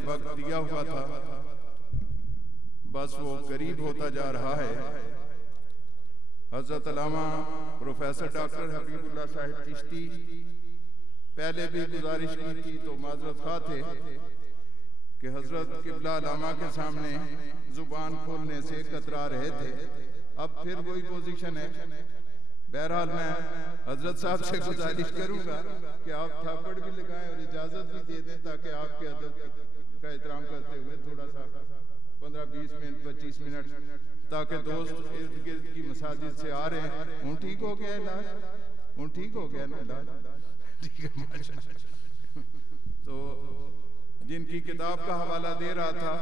वक्त दिया हुआ था बस वो करीब होता जा रहा है। हज़रत अल्लामा प्रोफेसर डॉक्टर हबीबुल्लाह साहिब चिश्ती पहले भी गुजारिश की थी तो माजरत खा थे कि हजरत किबला अल्लामा के सामने जुबान खोलने से कतरा रहे थे। अब फिर वही पोजीशन है। बहरहाल मैं हजरत साहब से गुजारिश करूंगा कि आप थापड़ भी लगाएं और इजाजत भी दे दें ताकि आपके अदब का एहतराम करते हुए थोड़ा सा 15-20 मिनट 25 मिनट ताकि दोस्त इर्द गिर्द की मसाजिद से आ रहे हैं। हूँ ठीक हो गया इलाज, हूँ ठीक हो गया ना इलाज, ठीक है माशाअल्लाह। तो जिनकी किताब का हवाला दे रहा था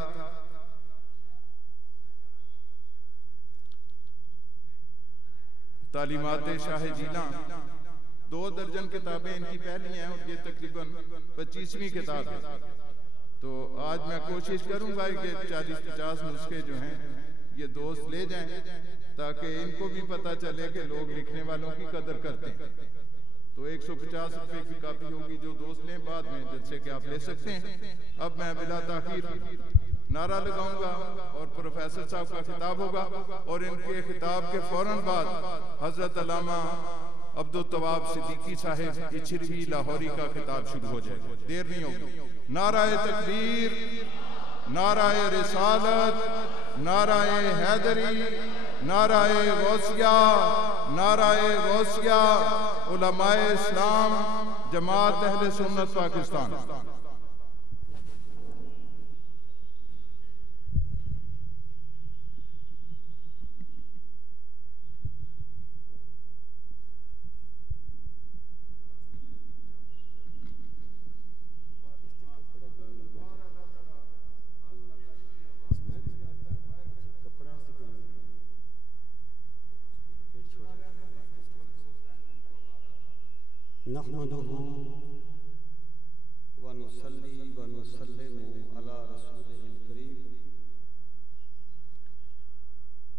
तालीमात शाह जीला, 2 दर्जन किताबें इनकी पहली हैं और ये तकरीबन 25वीं किताब है। तो आज मैं कोशिश करूंगा कि 40-50 नुस्खे जो हैं ये दोस्त ले जाएं ताकि इनको भी पता चले कि लोग लिखने वालों की कदर करते हैं। तो 150 रुपए की कापी होगी, जो दोस्त लें बाद में जैसे कि आप ले सकते हैं। अब मैं बिला ताखीर नारा लगाऊंगा और प्रोफेसर साहब का खिताब होगा और इनके खिताब के फौरन बाद हजरत अल्लामा अब्दुल तवाब सिद्दीकी साहिब इछरवी लाहौरी का खिताब शुरू हो जाएगा। देर नहीं होगी। नाराए तकबीर, नाराए रिसालत, नाराए हैदरी, नाराए गौसिया, नाराए गौसिया, उलमाए इस्लाम, जमात अहले सुन्नत पाकिस्तान। नहमदुहु व नुसल्ली व नुसल्लिमु अला रसूलिहिल करीम।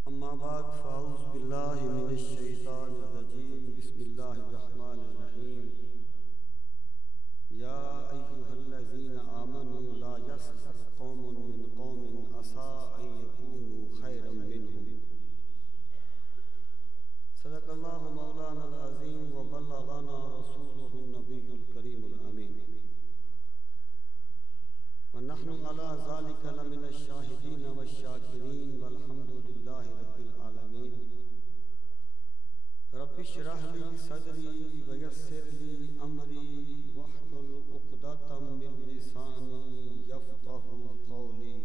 अम्मा बाद फ़अऊज़ु बिल्लाहि मिनश शैतानिर रजीम। बिस्मिल्लाहिर रहमानिर रहीम। या अय्युहल्लज़ीना आमनू ला यस्खर कौमुन मिन कौमिन असा अन यकूनू खैरम मिनहुम। सदक़ल्लाहु मौलानल अज़ीम व बल्लग़ना रसूलुहुन नबियुल करीमुल अमीन। व नहनु अला ज़ालिका लमिनश शाहिदीन वश्शाकिरीन वल्हम्दुलिल्लाहि रब्बिल आलमीन। रब्बिश्रह ली सदरी व यस्सिर ली अमरी वहलुल उक़दतम मिन लिसानी यफ़क़हू क़ौली।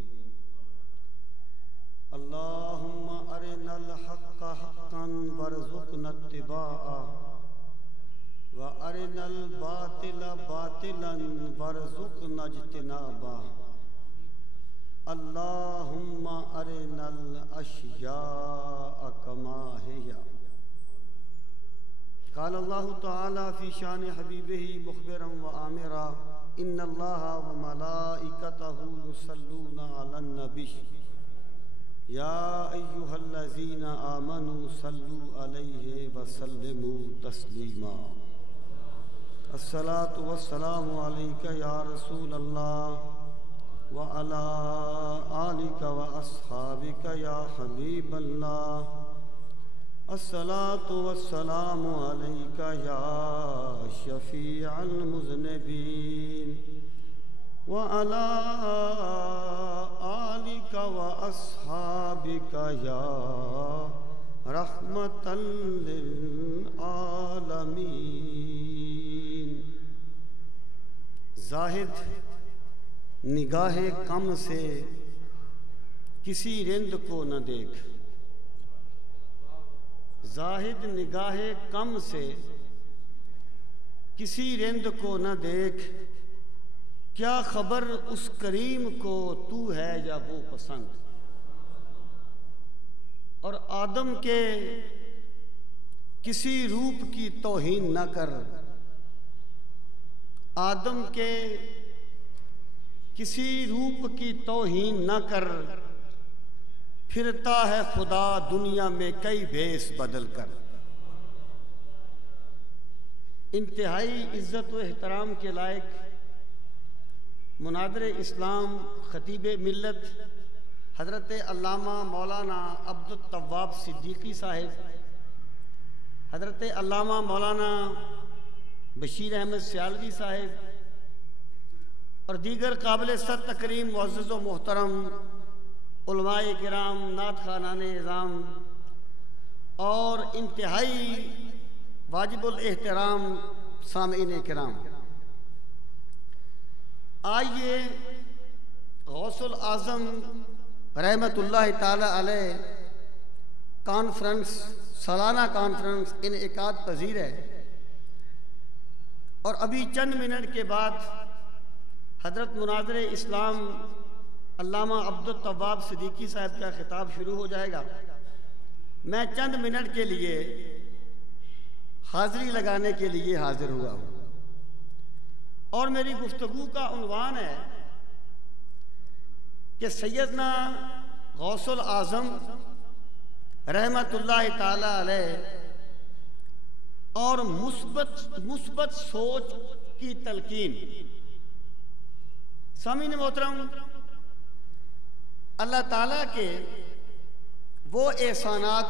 अल्लाहुम्मा अरिनल हक़्क़ हक़्क़न वरज़ुक़ना इत्तिबाअह व अरिनल बातिला बातिलन वरज़ुक़ना इज्तिनाबह। अल्लाहुम्मा अरिनल अश्याअ कमा हिया। क़ाल अल्लाहु तआला फ़ी शान हबीबिही मुख़बिरन व आमिरा इन्नल्लाहा व मलाइकतहु युसल्लूना अलन नबी या अय्युहल्लज़ीना आमनू सल्लू अलैहि व सल्लिमू तस्लीमा। अस्सलातु वस्सलामु अलैका या रसूल अल्लाह व अला आलिका व अस्हाबिका या हबीब अल्लाह। अस्सलातु वस्सलामु अलैका या शफ़ीअल मुज़निबीन व अला आलिका व अस्हाबिका या रहमतल लिल आलमीन। ज़ाहिद निगाहे कम से किसी रिंद को न देख। ज़ाहिद निगाहे कम से किसी रिंद को न देख। क्या खबर उस करीम को तू है या वो पसंद। और आदम के किसी रूप की तौहीन न कर। आदम के किसी रूप की तौहीन न कर। फिरता है खुदा दुनिया में कई भेस बदल कर। इंतहाई इज्जत व एहतराम के लायक मुनादिर इस्लाम ख़तीब मिल्लत हज़रत अल्लामा मौलाना अब्दुल तव्वाब सिद्दीकी साहिब, हज़रत अल्लामा मौलाना बशीर अहमद सियालवी साहिब और दीगर काबिल सद तकरीम मुअज़्ज़ज़ व मोहतरम उलमाए किराम, नात खानाने निज़ाम और इंतहाई वाजिबुल एहतराम सामीन किराम, आइए गौसुल आज़म रहमतुल्लाह ताला अलैह कॉन्फ्रेंस, सालाना कॉन्फ्रेंस इनेकाद पजीर है और अभी चंद मिनट के बाद हज़रत मुनाज़िर इस्लाम अल्लामा अब्दुल तव्वाब सिद्दीकी साहब का खिताब शुरू हो जाएगा। मैं चंद मिनट के लिए हाज़िरी लगाने के लिए हाजिर हुआ हूँ और मेरी गुफ्तगू का उन्वान है कि सैयदना गौसुल आज़म रहमतुल्लाह ताला अलैह और मुस्बत सोच की तलकीन। सामीन मोहतरम, अल्लाह ताला के वो एहसानात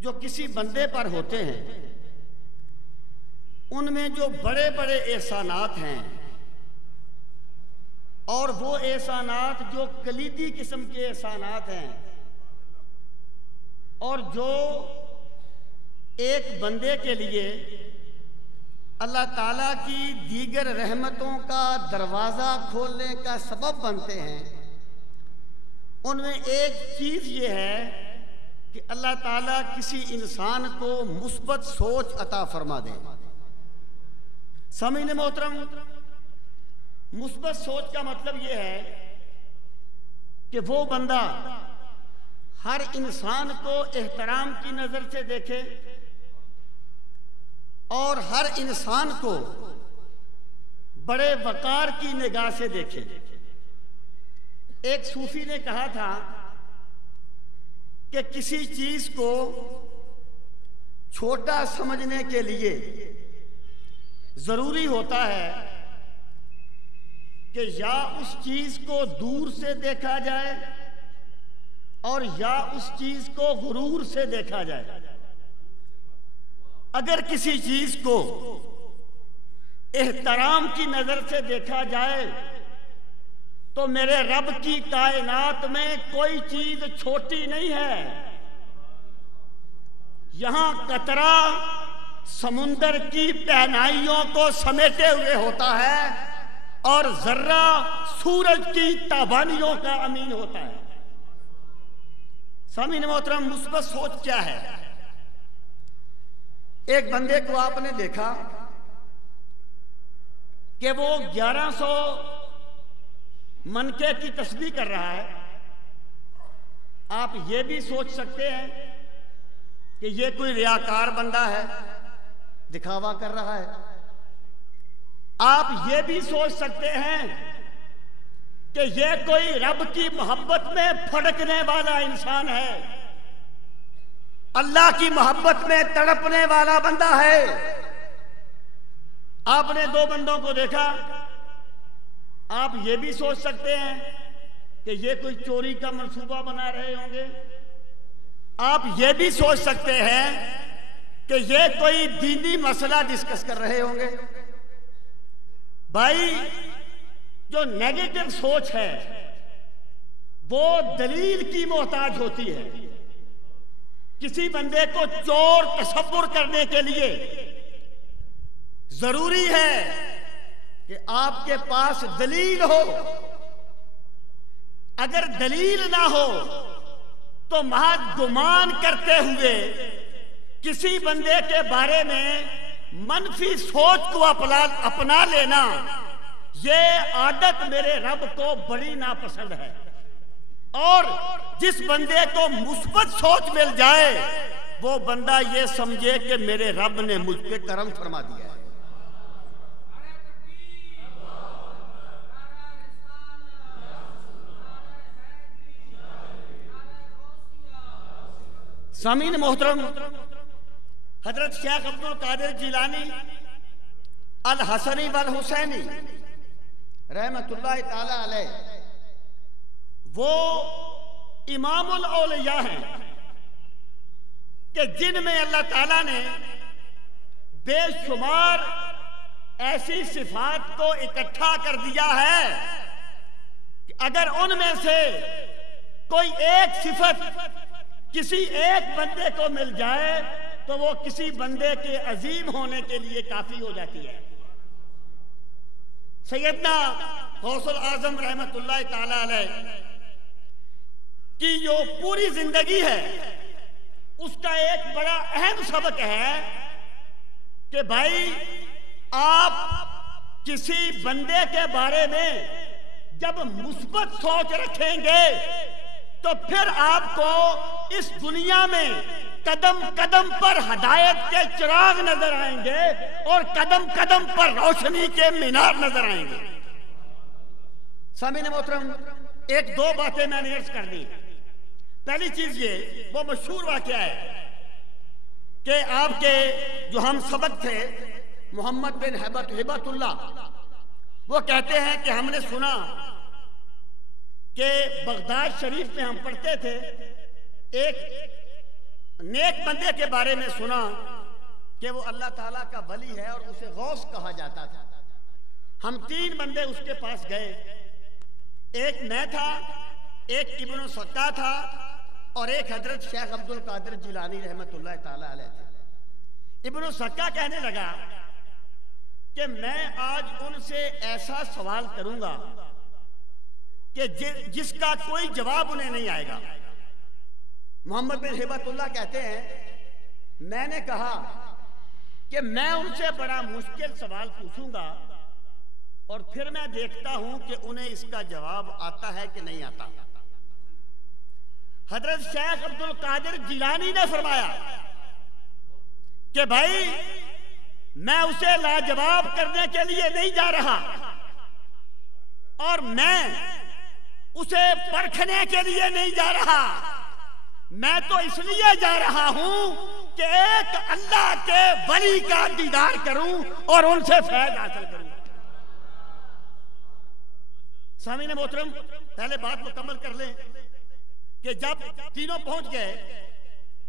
जो किसी बंदे पर होते हैं, उनमें जो बड़े बड़े एहसानात हैं और वो एहसानात जो कलीदी किस्म के एहसानात हैं और जो एक बंदे के लिए अल्लाह ताला की दीगर रहमतों का दरवाज़ा खोलने का सबब बनते हैं, उनमें एक चीज़ ये है कि अल्लाह ताला किसी इंसान को मुस्बत सोच अता फरमा दे। सामीन मोहतरम, मुस्बत सोच का मतलब ये है कि वो बंदा हर इंसान को एहतराम की नज़र से देखे और हर इंसान को बड़े वकार की निगाह से देखे। एक सूफी ने कहा था कि किसी चीज को छोटा समझने के लिए जरूरी होता है कि या उस चीज को दूर से देखा जाए और या उस चीज को गुरूर से देखा जाए। अगर किसी चीज को एहतराम की नजर से देखा जाए तो मेरे रब की कायनात में कोई चीज छोटी नहीं है। यहां कतरा समुंदर की पहनाइयों को समेटे हुए होता है और जर्रा सूरज की ताबानियों का अमीन होता है। सामीन मोहतरम, मुस्बत सोच क्या है? एक बंदे को आपने देखा कि वो 1100 मनके की तस्बीह कर रहा है। आप ये भी सोच सकते हैं कि ये कोई रियाकार बंदा है, दिखावा कर रहा है। आप ये भी सोच सकते हैं कि ये कोई रब की मोहब्बत में फड़कने वाला इंसान है, अल्लाह की मोहब्बत में तड़पने वाला बंदा है। आपने दो बंदों को देखा, आप ये भी सोच सकते हैं कि ये कोई चोरी का मंसूबा बना रहे होंगे। आप ये भी सोच सकते हैं कि ये कोई दीनी मसला डिस्कस कर रहे होंगे। भाई, जो नेगेटिव सोच है वो दलील की मोहताज होती है। किसी बंदे को चोर तसव्वुर करने के लिए जरूरी है कि आपके पास दलील हो। अगर दलील ना हो तो महज गुमान करते हुए किसी बंदे के बारे में मनफी सोच को अपना लेना, ये आदत मेरे रब को बड़ी नापसंद है। और जिस बंदे को मुस्बत सोच मिल जाए वो बंदा ये समझे कि मेरे रब ने मुझ पे करम फरमा दिया है। सामीन मोहतरम, हजरत शेख अब्दुल कादिर जिलानी अल हसनी वल हुसैनी रहमतुल्लाह ताला अलैह, वो इमामुल औलिया हैं कि जिनमें अल्लाह ताला ने बेशुमार ऐसी सिफात को इकट्ठा कर दिया है कि अगर उनमें से कोई एक सिफत किसी एक बंदे को मिल जाए तो वो किसी बंदे के अजीम होने के लिए काफी हो जाती है। सैयदना गौसुल आजम रहमतुल्लाह ताला अलैह की जो पूरी जिंदगी है उसका एक बड़ा अहम सबक है कि भाई आप किसी बंदे के बारे में जब मुस्बत सोच रखेंगे तो फिर आपको इस दुनिया में कदम कदम पर हिदायत के चिराग नजर आएंगे और कदम कदम पर रोशनी के मीनार नजर आएंगे। सामीन मोहतरम, एक दो बातें मैंने अर्ज कर दी। पहली चीज ये, वो मशहूर वाकया है कि आपके जो हम सबक थे मोहम्मद बिन हिबतुल्लाह, वो कहते हैं कि हमने सुना कि बगदाद शरीफ में हम पढ़ते थे, एक नेक बंदे के बारे में सुना कि वो अल्लाह ताला का वली है और उसे गौस कहा जाता था। हम 3 बंदे उसके पास गए, एक मैं था, एक इब्न सक्का था और एक हजरत शेख अब्दुल कादिर जिलानी रहमतुल्लाह ताला अलैह थे। इब्न सक्का कहने लगा कि मैं आज उनसे ऐसा सवाल करूंगा कि जिसका कोई जवाब उन्हें नहीं आएगा। मोहम्मद बिन हिबतुल्लाह कहते हैं, मैंने कहा कि मैं उनसे बड़ा मुश्किल सवाल पूछूंगा और फिर मैं देखता हूं कि उन्हें इसका जवाब आता है कि नहीं आता। हजरत शेख अब्दुल कादिर जिलानी ने फरमाया कि भाई मैं उसे लाजवाब करने के लिए नहीं जा रहा और मैं उसे परखने के लिए नहीं जा रहा, मैं तो इसलिए जा रहा हूं कि एक अल्लाह के वली का दीदार करूं और उनसे फैज़ हासिल करूं। सामीन मोहतरम, पहले बात मुकम्मल कर लें कि जब तीनों पहुंच गए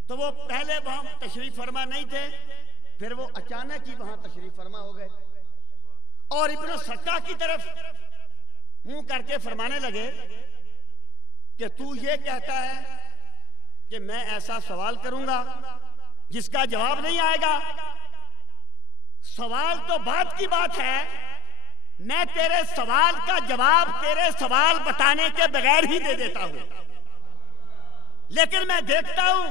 तो वो पहले वहां तशरीफ फरमा नहीं थे, फिर वो अचानक ही वहां तशरीफ फरमा हो गए और इब्न सक्का की तरफ मुंह करके फरमाने लगे कि तू ये कहता है कि मैं ऐसा सवाल करूंगा जिसका जवाब नहीं आएगा। सवाल तो बात की बात है, मैं तेरे सवाल का जवाब तेरे सवाल बताने के बगैर ही दे देता हूं, लेकिन मैं देखता हूं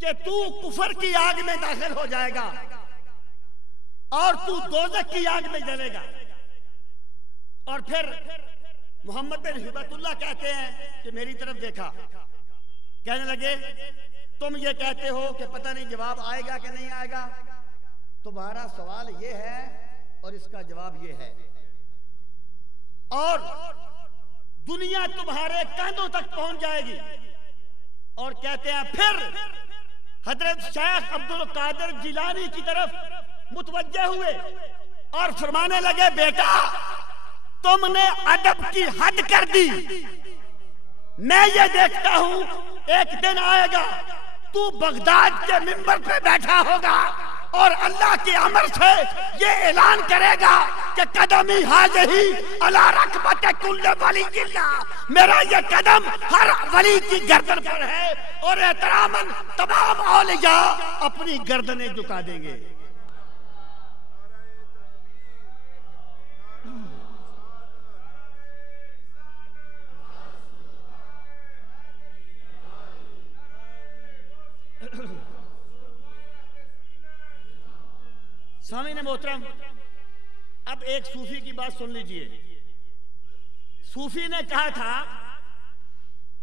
कि तू कुफर की आग में दाखिल हो जाएगा और तू दोज़ख की आग में जलेगा। और फिर मोहम्मद बिन हिबतुल्लाह कहते हैं कि मेरी तरफ देखा, कहने लगे तुम ये कहते हो कि पता नहीं जवाब आएगा कि नहीं आएगा, तुम्हारा सवाल ये है और इसका जवाब ये है और दुनिया तुम्हारे कांधों तक पहुंच जाएगी। और कहते हैं फिर हजरत शेख अब्दुल कादिर जिलानी की तरफ मुतवज्जे हुए और फरमाने लगे, बेटा तुमने अदब की हद कर दी। मैं ये देखता हूं एक दिन आएगा तू बगदाद के मिंबर पे बैठा होगा और अल्लाह के अमर से ये ऐलान करेगा कि कदमी हाज़ही अला रकबत कुल्ल वली जिल्ला, मेरा ये कदम हर वली की गर्दन पर है और एहतरामन तमाम औलिया अपनी गर्दनें झुका देंगे। सामीन मोहतरम, अब एक सूफी की बात सुन लीजिए। सूफी ने कहा था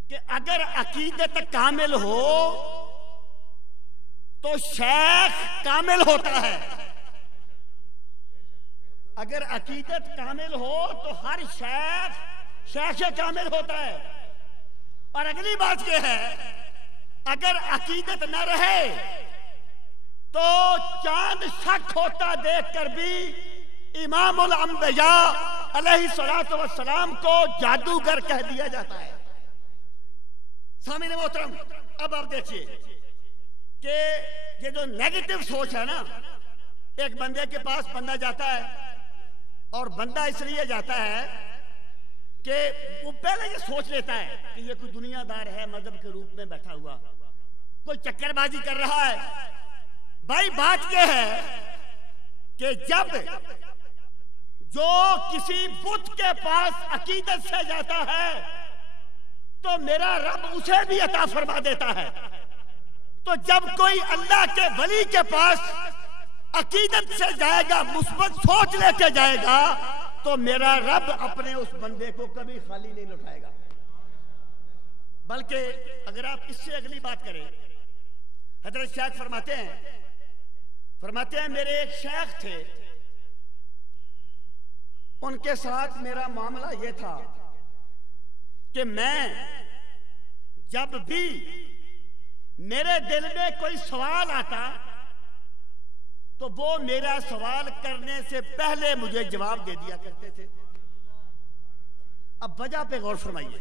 कि अगर अकीदत कामिल हो तो शेख कामिल होता है, अगर अकीदत कामिल हो तो हर शेख कामिल होता है। और अगली बात यह है, अगर अकीदत न रहे तो चांद शक होता देखकर भी इमामुल अंबिया अलैहिस्सलातु वस्सलाम को जादूगर कह दिया जाता है। सामीने मोहतरम, अब आप देखिए कि ये जो नेगेटिव सोच है ना, एक बंदे के पास बंदा जाता है और बंदा इसलिए जाता है कि वो पहले ये सोच लेता है कि ये कोई दुनियादार है, मजहब के रूप में बैठा हुआ, कोई चक्करबाजी कर रहा है। भाई बात यह है कि जब जो किसी बुत के पास अकीदत से जाता है तो मेरा रब उसे भी अता फरमा देता है। तो जब कोई अल्लाह के वली के पास अकीदत से जाएगा, मुस्बत सोच लेके जाएगा, तो मेरा रब अपने उस बंदे को कभी खाली नहीं लौटाएगा। बल्कि अगर आप इससे अगली बात करें, हजरत शेख फरमाते हैं मेरे एक शेख थे, उनके साथ मेरा मामला यह था कि मैं जब भी मेरे दिल में कोई सवाल आता तो वो मेरा सवाल करने से पहले मुझे जवाब दे दिया करते थे। अब वजह पे गौर फरमाइए।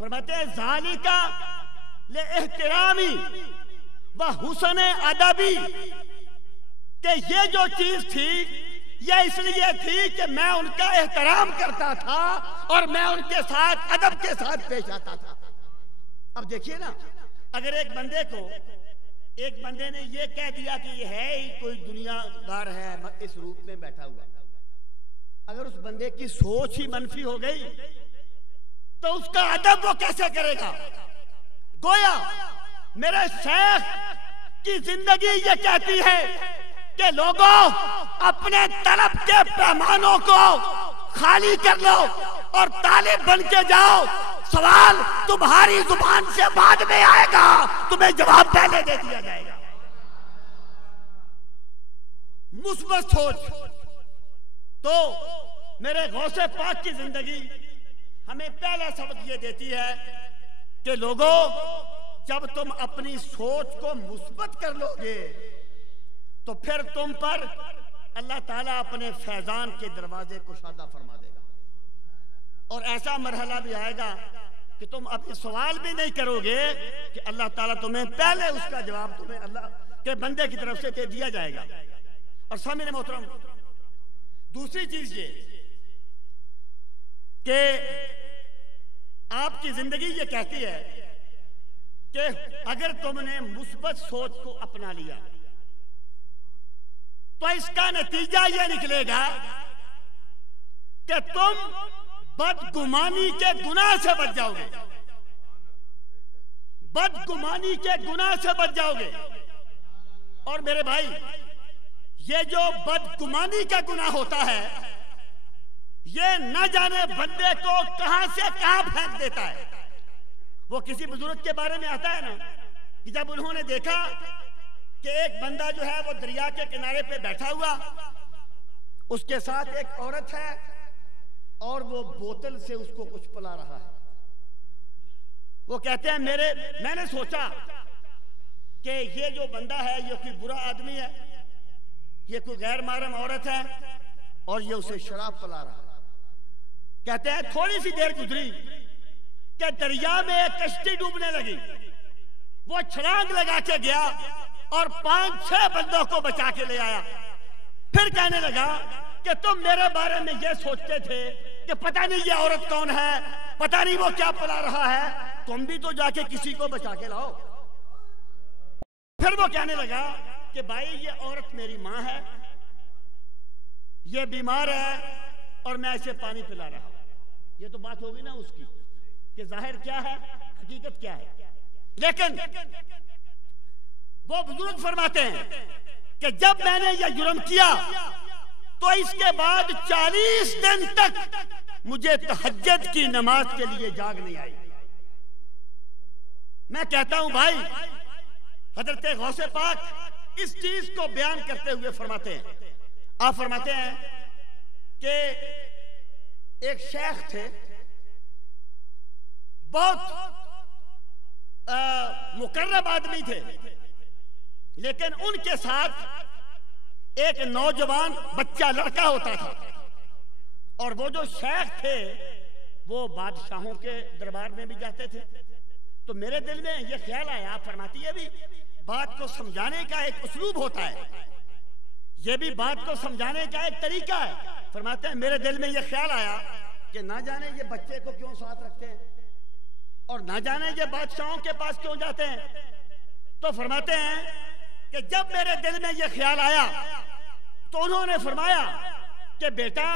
फरमाते हैं ज़ालिका ले एहतरामी व हुस्न अदबी, कि ये जो चीज थी ये इसलिए थी कि मैं उनका एहतराम करता था और मैं उनके साथ अदब के साथ पेश आता था। अब देखिए ना, अगर एक बंदे ने ये कह दिया कि ये है ही कोई दुनियादार है इस रूप में बैठा हुआ, अगर उस बंदे की सोच ही मनफी हो गई तो उसका अदब वो कैसे करेगा? गोया मेरे शेख की जिंदगी ये कहती है कि लोगों अपने तलब के पैमानों को खाली कर लो और तालिब बन के जाओ। सवाल तुम्हारी जुबान से बाद में आएगा, तुम्हें जवाब पहले दे दिया जाएगा। मुस्बत सोच। तो मेरे गौसे पाक की जिंदगी हमें पहला सबक ये देती है कि लोगों, जब तुम अपनी सोच को मुस्बत कर लोगे तो फिर तुम पर अल्लाह ताला अपने फैजान के दरवाजे कुशादा फरमा देगा। और ऐसा मरहला भी आएगा कि तुम अपने सवाल भी नहीं करोगे कि अल्लाह ताला तुम्हें पहले उसका जवाब तुम्हें अल्लाह के बंदे की तरफ से दे दिया जाएगा। और सामने मोहतरम, दूसरी चीज ये कि आपकी जिंदगी ये कहती है कि अगर तुमने मुस्बत सोच को अपना लिया तो इसका नतीजा यह निकलेगा कि तुम बदगुमानी के गुनाह से बच जाओगे। बदगुमानी के गुनाह से बच जाओगे। और मेरे भाई, ये जो बदगुमानी का गुनाह होता है, ये न जाने बंदे को कहां से कहां फेंक देता है। वो किसी बुजुर्ग के बारे में आता है ना कि जब उन्होंने देखा कि एक बंदा जो है वो दरिया के किनारे पे बैठा हुआ, उसके साथ एक औरत है और वो बोतल से उसको कुछ पिला रहा है। वो कहते हैं मैंने सोचा कि ये जो बंदा है ये कोई बुरा आदमी है, ये कोई गैर महरम औरत है और ये उसे शराब पिला रहा है। कहते हैं थोड़ी सी देर गुजरी कि दरिया में एक कश्ती डूबने लगी। वो छलांग लगा के गया और 5-6 बंदों को बचा के ले आया। फिर कहने लगा कि तुम मेरे बारे में ये सोचते थे कि पता नहीं ये औरत कौन है, पता नहीं वो क्या पिला रहा है, तुम भी तो जाके किसी को बचा के लाओ। फिर वो कहने लगा कि भाई ये औरत मेरी माँ है, ये बीमार है और मैं इसे पानी पिला रहा हूं। ये तो बात होगी ना उसकी कि जाहिर क्या है, हकीकत क्या है। लेकिन वो बुजुर्ग फरमाते हैं कि जब मैंने यह जुर्म किया तो इसके बाद 40 दिन तक मुझे तहज्जुद की नमाज के लिए जाग नहीं आई। मैं कहता हूं भाई, हजरत गौसे पाक इस चीज को बयान करते हुए फरमाते हैं, आप फरमाते हैं कि एक शेख थे, बहुत मुकर्रम आदमी थे, लेकिन उनके साथ एक नौजवान बच्चा लड़का होता था। और वो जो शेख थे वो बादशाहों के दरबार में भी जाते थे। तो मेरे दिल में ये ख्याल आया, आप फरमाती है भी बात को समझाने का एक उसलूब होता है, ये भी बात को समझाने का एक तरीका है। फरमाते हैं मेरे दिल में ये ख्याल आया कि ना जाने ये बच्चे को क्यों साथ रखते हैं और ना जाने ये बादशाहों के पास क्यों जाते हैं। तो फरमाते हैं कि जब मेरे दिल में ये ख्याल आया तो उन्होंने फरमाया कि बेटा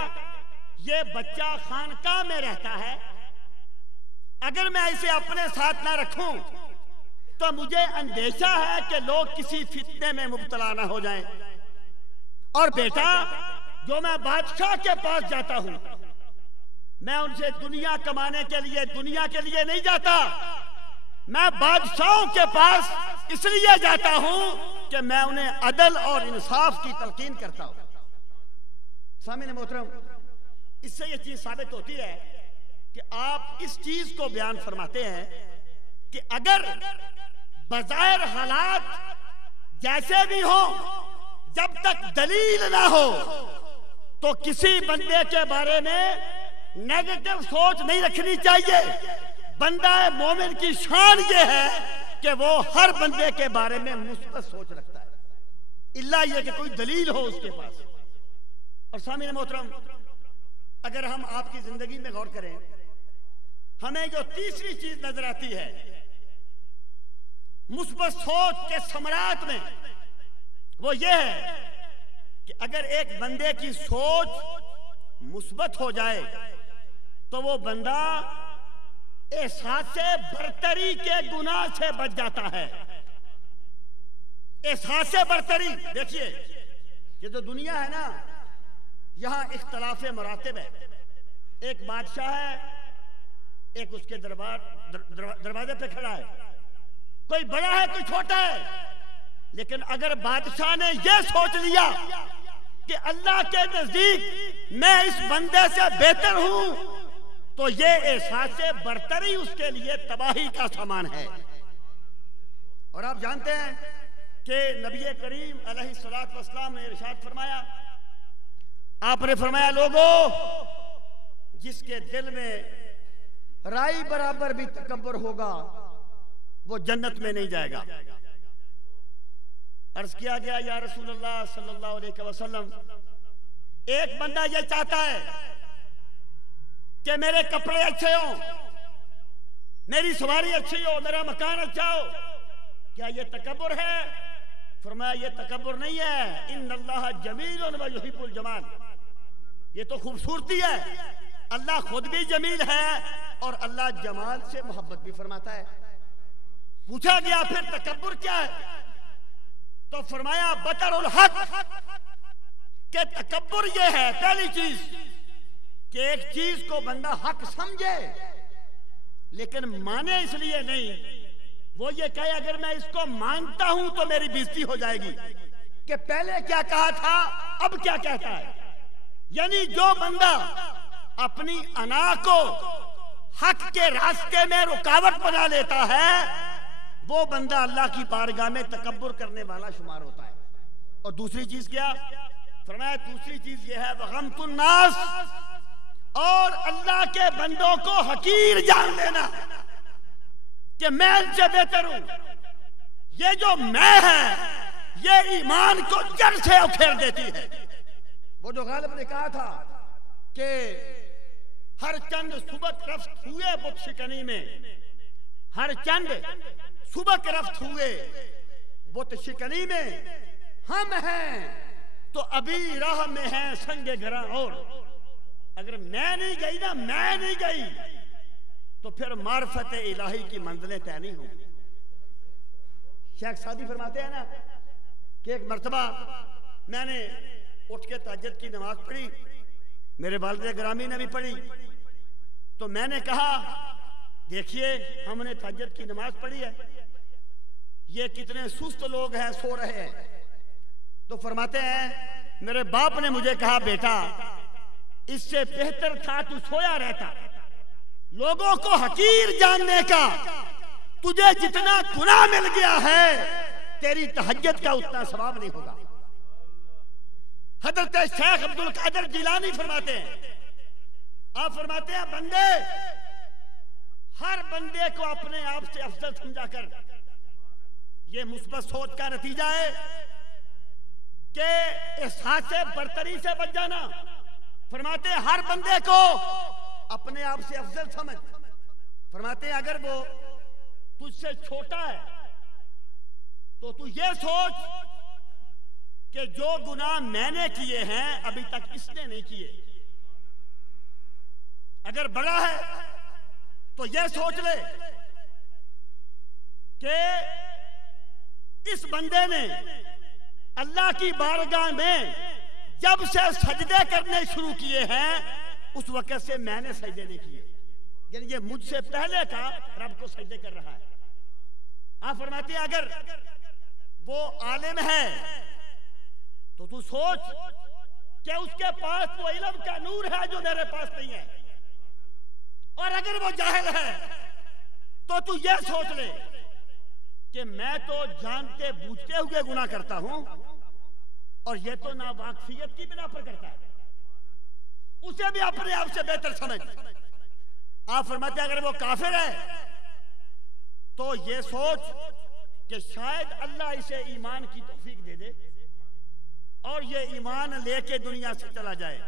ये बच्चा खानकाह में रहता है, अगर मैं इसे अपने साथ ना रखूं तो मुझे अंदेशा है कि लोग किसी फितने में मुब्तला ना हो जाएं। और बेटा जो मैं बादशाह के पास जाता हूं, मैं उनसे दुनिया कमाने के लिए, दुनिया के लिए नहीं जाता, मैं बादशाहों के पास इसलिए जाता हूं कि मैं उन्हें अदल और इंसाफ की तलकीन करता हूं। सामीन मोहतरम, इससे यह चीज साबित होती है कि आप इस चीज को बयान फरमाते हैं कि अगर बज़ाहिर हालात जैसे भी हो, जब तक दलील ना हो तो किसी बंदे के बारे में नेगेटिव सोच नहीं रखनी चाहिए। बंदा मोमिन की शान ये है कि वो हर बंदे के बारे में मुस्बत सोच रखता है, इल्ला ये कि कोई दलील हो उसके पास। और सामीन मोहतरम, अगर हम आपकी जिंदगी में गौर करें, हमें जो तीसरी चीज नजर आती है मुस्बत सोच के समरात में, वो ये है कि अगर एक बंदे की सोच मुस्बत हो जाए तो वो बंदा एहसास से बरतरी के गुनाह से बच जाता है। एहसास से बरतरी, देखिए ये जो दुनिया है ना, यहां इख्तलाफे मरातिब है। एक बादशाह है, एक उसके दरवाजे पे खड़ा है, कोई बड़ा है कोई छोटा है, लेकिन अगर बादशाह ने यह सोच लिया कि अल्लाह के नजदीक मैं इस बंदे से बेहतर हूं, तो ये एहसास से बरतरी उसके लिए तबाही का सामान है। और आप जानते हैं कि नबी करीम अलैहिस्सलातु वस्सलाम ने इरशाद फरमाया, आपने फरमाया लोगों, जिसके दिल में राई बराबर भी तकब्बुर होगा वो जन्नत में नहीं जाएगा। अर्ज किया गया, या रसूलुल्लाह सल्लल्लाहु अलैहि वसल्लम, एक बंदा ये चाहता है कि मेरे कपड़े अच्छे हो, मेरी सवारी अच्छी हो, मेरा मकान अच्छा हो, क्या ये तकब्बुर है? फरमाया ये तकब्बुर नहीं है, इन्नल्लाह जमीलुन व युहिब्बुल जमाल, ये तो खूबसूरती है, अल्लाह खुद भी जमील है और अल्लाह जमाल से मोहब्बत भी फरमाता है। पूछा गया फिर तकब्बुर क्या है? तो फरमाया बतरुल हक, के तकब्बुर ये है पहली चीज कि एक चीज को बंदा हक समझे लेकिन माने इसलिए नहीं, वो ये कहे अगर मैं इसको मानता हूं तो मेरी बेइज्जती हो जाएगी, कि पहले क्या कहा था अब क्या कहता है। यानी जो बंदा अपनी अना को हक के रास्ते में रुकावट बना लेता है, वो बंदा अल्लाह की बारगाह में तकब्बुर करने वाला शुमार होता है। और दूसरी चीज क्या फरमाया? दूसरी चीज ये है वगम्तुन नास, और अल्लाह के बंदों को हकीर जान लेना कि मैं इनसे बेहतर हूं। ये जो मैं है ये ईमान को जड़ से उखेड़ देती है। वो जो गालिब ने कहा था कि हर चंद सुबह रफ्त हुए बुत शिकनी में, हर चंद सुबह रफ्त हुए बुत शिकनी में, हम हैं तो अभी राह में हैं संगे घरा, और अगर मैं नहीं गई ना, मैं नहीं गई तो फिर मार्फत इलाही की मंजिलें तय नहीं होंगी। शेख सादी फरमाते हैं ना कि एक मर्तबा मैंने उठ के तहज्जुद की नमाज पढ़ी, मेरे वालिद ग्रामी ने भी पढ़ी, तो मैंने कहा देखिए हमने तहज्जुद की नमाज पढ़ी है, ये कितने सुस्त लोग हैं, सो रहे हैं। तो फरमाते हैं मेरे बाप ने मुझे कहा बेटा इससे बेहतर था तू सोया रहता, लोगों को हकीर जानने का तुझे जितना गुनाह मिल गया है तेरी तहज्जुद का उतना सवाब नहीं होगा। हजरत शेख अब्दुल कादिर जिलानी फरमाते हैं आप फरमाते हैं बंदे, हर बंदे को अपने आप से अफजल समझा कर, यह मुस्बत सोच का नतीजा है कि एहसास से बरतरी से बच जाना। फरमाते हैं हर बंदे को अपने आप से अफजल समझ। फरमाते हैं अगर वो तुझसे छोटा है तो तू ये सोच कि जो गुनाह मैंने किए हैं अभी तक इसने नहीं किए। अगर बड़ा है तो यह सोच ले कि इस बंदे ने अल्लाह की बारगाह में जब से सजदे करने शुरू किए हैं उस वक्त से मैंने सजदे नहीं किए, यानी ये मुझसे पहले का रब को सजदे कर रहा है। आप फरमाते हैं अगर वो आलिम है तो तू सोच कि उसके पास वो इल्म का नूर है जो मेरे पास नहीं है, और अगर वो जाहिल है तो तू ये सोच ले कि मैं तो जानते बूझते हुए गुनाह करता हूं और ये तो नावाकफियत की बिना पर करता है, उसे भी अपने आप से बेहतर समझ। आप फरमाते हैं अगर वो काफिर है तो ये सोच कि शायद अल्लाह इसे ईमान की तौफीक दे दे और ये ईमान लेके दुनिया से चला जाए,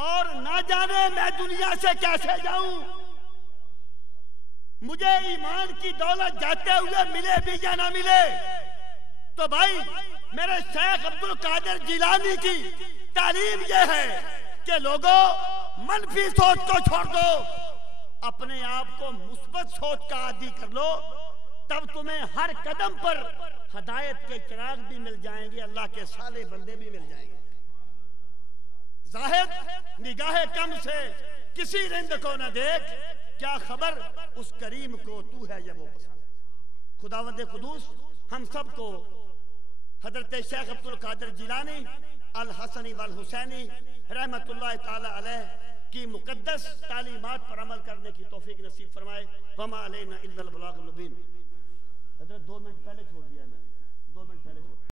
और ना जाने मैं दुनिया से कैसे जाऊं, मुझे ईमान की दौलत जाते हुए मिले भी या ना मिले। तो भाई मेरे शेख अब्दुल कादिर जिलानी की तालीम यह है कि लोगों मनफी सोच को छोड़ दो, अपने आप को मुस्बत सोच का आदी कर लो, तब तुम्हें हर कदम पर हदायत के चिराग भी मिल जाएंगे, अल्लाह के साले बंदे भी मिल जाएंगे। जाहिद निगाहे कम से किसी रिंद को न देख, क्या खबर उस करीम को तू है या वो पसंद। खुदावंद कुदूस हम सबको हजरत शेख अब्दुल कादिर जिलानी अल हसनी वल हुसैनी रहमतुल्लाह ताला अलैह की मुकद्दस तालीमात पर अमल करने की तौफीक नसीब फरमाए। वमा अलैना इल्लल बलागुल मुबीन। हजरत 2 मिनट पहले छोड़ दिया मैंने, 2 मिनट पहले छोड़